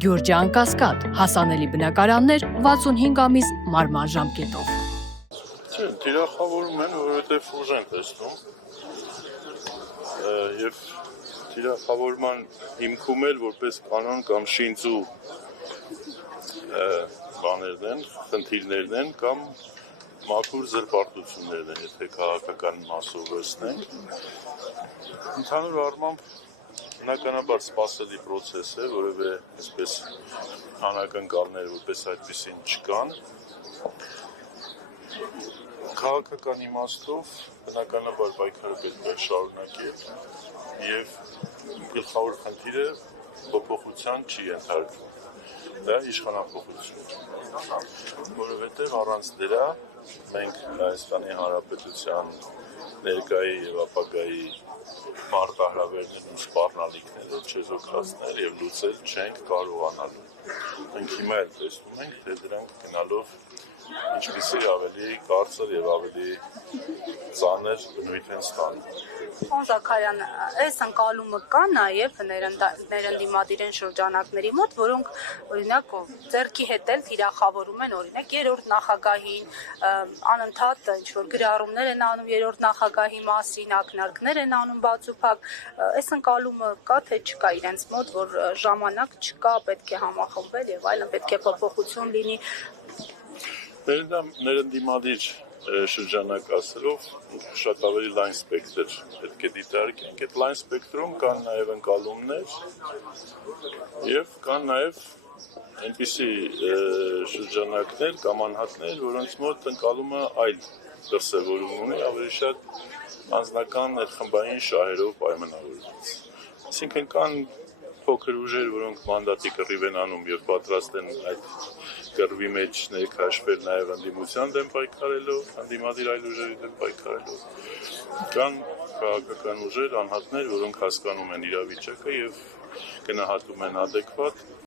Գյուրջան Կասկադ, հասանելի բնակարաններ 65 ամիս մարման ժամկետով։ Չեն, թիրախավորում են, որովհետև ուժ են տեսնում և թիրախավորման հիմքում էլ որպես կանոն կամ շինծու բաներն են, խնդիրներն են կամ մաքուր զրպարտություններն են, եթե քաղաքական մասով վերցնենք։ Ընդհանուր առմամբ բնականաբար սպասելի պրոցես է, որևէ այսպես անակնկալներ որպես այդպիսին չկան։ Քաղաքական իմաստով բնականաբար պայքարը պետք է շարունակել և գլխավոր խնդիրը փոփոխության չի ենթարկվում։ Դա իշխանափոխություն, որովհետև առանց դրա մենք Հայաստանի Հանրապետության ներկայի և ապագայի մարտահրավերներն ու սպառնալիքները չեզոքացնել և լուծել չենք կարողանալու։ Մենք հիմա էլ տեսնում ենք, թե դրանք գնալով ինչպիսի ավելի կարծր և ավելի ծանր բնույթ են ստանում։ Պարոն Զաքարյան, այս ընկալումը կա նաև ներընդդիմադիր շրջանակների մոտ, որոնք օրինակ ձեռքի հետ էլ թիրախավորում են օրինակ երրորդ նախագահին, անընդհատ ինչ-որ գրառումներ են անում երրորդ նախագահի մասին, ակնարկներ են անում բացուփակ, այս ընկալումը կա թե չկա իրենց մոտ, որ ժամանակ չկա, պետք է համախմբվել և այլն, պետք է փոփոխություն լինի։ Ներընդդիմադիր շրջանակ ասելով շատ ավելի լայն սպեկտր պետք է դիտարկենք, այդ լայն սպեկտրում կան նաև ընկալումներ և կան նաև այնպիսի շրջանակներ կամ անհատներ, որոնց մոտ ընկալումը այլ դրսևորում ունի, ավելի շատ անձնական ներխմբային շահերով պայմանավորված։ Այսինքն կան փոքր ուժեր, որոնք մանդատի կռիվ են անում և պատրաստ են այդ կռվի մեջ ներքաշվել նաև ընդդիմության դեմ պայքարելով, ընդդիմադիր այլ ուժերի դեմ պայքարելով։ Կան քաղաքական ուժեր, անհատներ, որոնք հասկանում են իրավիճակը և գնահատում են adekvat